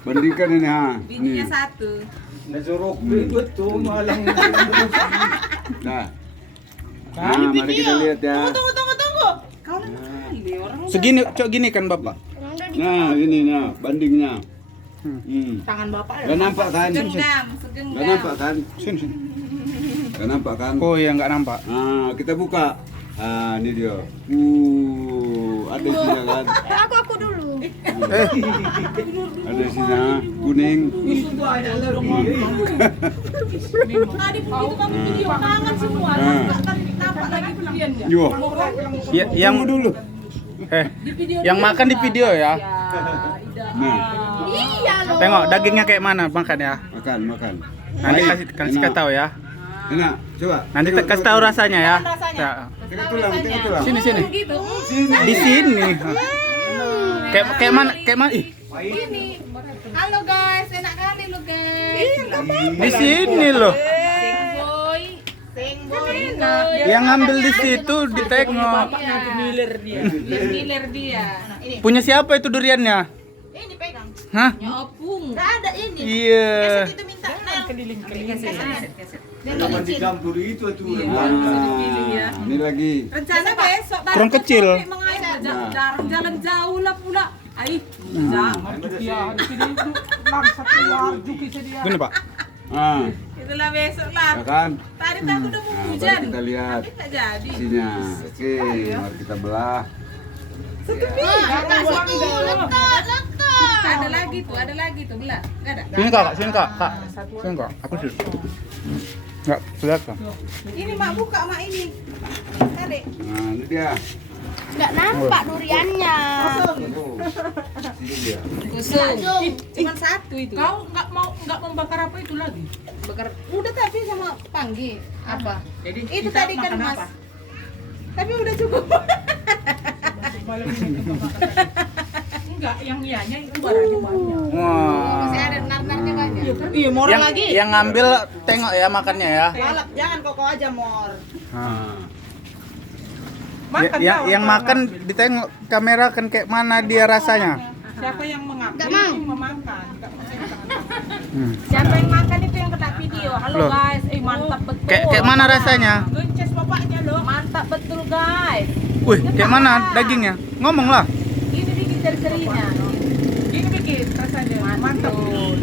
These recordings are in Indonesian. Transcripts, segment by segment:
Bandingkan ini ha. Bijinya Nih. satu. Nasurok berikut tuh malang. Nah. Nah, mari kita lihat ya. Tunggu. Kau nanti orang Segini, cok gini kan bapak. Nah, ini nah bandingnya. tangan bapak. Gak nampak kan? Segenggam. Gak nampak kan? Sini, sini. Gak nampak kan? Oh iya, nggak nampak. Nah, kita buka. Ah, ini dia. Ada isinya kan? Aku dulu. Ada isinya kuning. Tadi begitu kamu video tangan semua. Nah. Nampak lagi pilihannya. Yo. Ya, yang dulu. Di video yang makan di video ya. Nah, Iya loh. Tengok dagingnya kayak mana makan ya. makan. Nanti Baik. kasih Enak. tahu ya. Enak, coba. Nanti Tengok, kasih tengok, tahu tengok. rasanya ya. Rasanya. Ya. Tengok tulang. Sini, sini. Gitu. Sini. Di sini. Kayak mana? Ih, Ini. Halo guys, enak kali lo guys. di sini loh. Sengboy. Enak. Yang ngambil di situ ditengok. Miler dia. Nah, ini. Punya siapa itu duriannya? Ini pegang. Hah? Ya opung. Enggak ada ini. Iya. Keset itu minta. Keset. Jangan dicampur itu tuh. Nah, ini lagi. Rencana besok tadi Kurang kecil. sampai mengajak jarang jalan jauh lah pula. Ai, jangan. Gini pak. Ah, Itulah besok lah. ya kan? Tadi tuh aku udah mau Nah, hujan. baru kita lihat Tapi nggak jadi. isinya. Oke, mari kita belah. Ada lagi tuh, belah. Enggak ada. Sini kak, sini kak. Sini kak. Aku sih. Nggak kelihatan. Ini mak buka mak ini. Tarik. Nah, ini dia. Nggak nampak duriannya. Ini dia. Kusung. Cuman satu itu. Kau nggak membakar apa itu lagi? Bakar. Udah tapi sama Panggi. Apa? Jadi Itu kita tadi kan makan Mas. apa? Tapi udah cukup. Malam ini kita makan lagi. Enggak, yang ianya itu barangnya banyak. Wah. Masih ada nar-narnya banyak. Iya, murah Yang, lagi. yang ngambil tengok ya makannya ya. Galak, jangan koko aja mor. Nah, Makan yang kau, yang orang makan ngambil. ditengok kamera kan kayak mana dia rasanya. Siapa yang mengambil? Nggak mau. Yang memakan. Nggak mau saya makan. Siapa yang makan itu yang kena video. Halo Loh. guys, mantap betul. Kayak mana rasanya? Gences bapaknya loh. Mantap betul guys. Wih, kayak mana dagingnya? Ngomong lah. Ini di ceri-cerinya. Ini bikin rasanya. Mantap.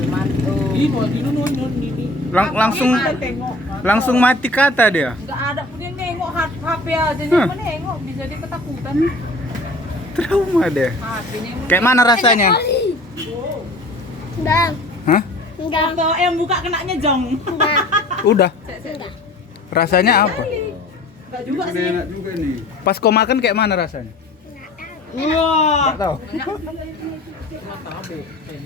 Mantul. Ini mau ini. Langsung Kita tengok. langsung mati kata dia. Enggak ada punya nengok HP aja Hah. cuma nengok bisa dia ketakutan. Trauma deh. HP nengok. Kayak mana rasanya? Bang, Hah? enggak. Atau yang buka kenanya jong. Enggak. Udah. Rasanya apa? Enggak juga ini sih. enak juga nih. Pas kau makan kayak mana rasanya? Wah. Enggak tahu.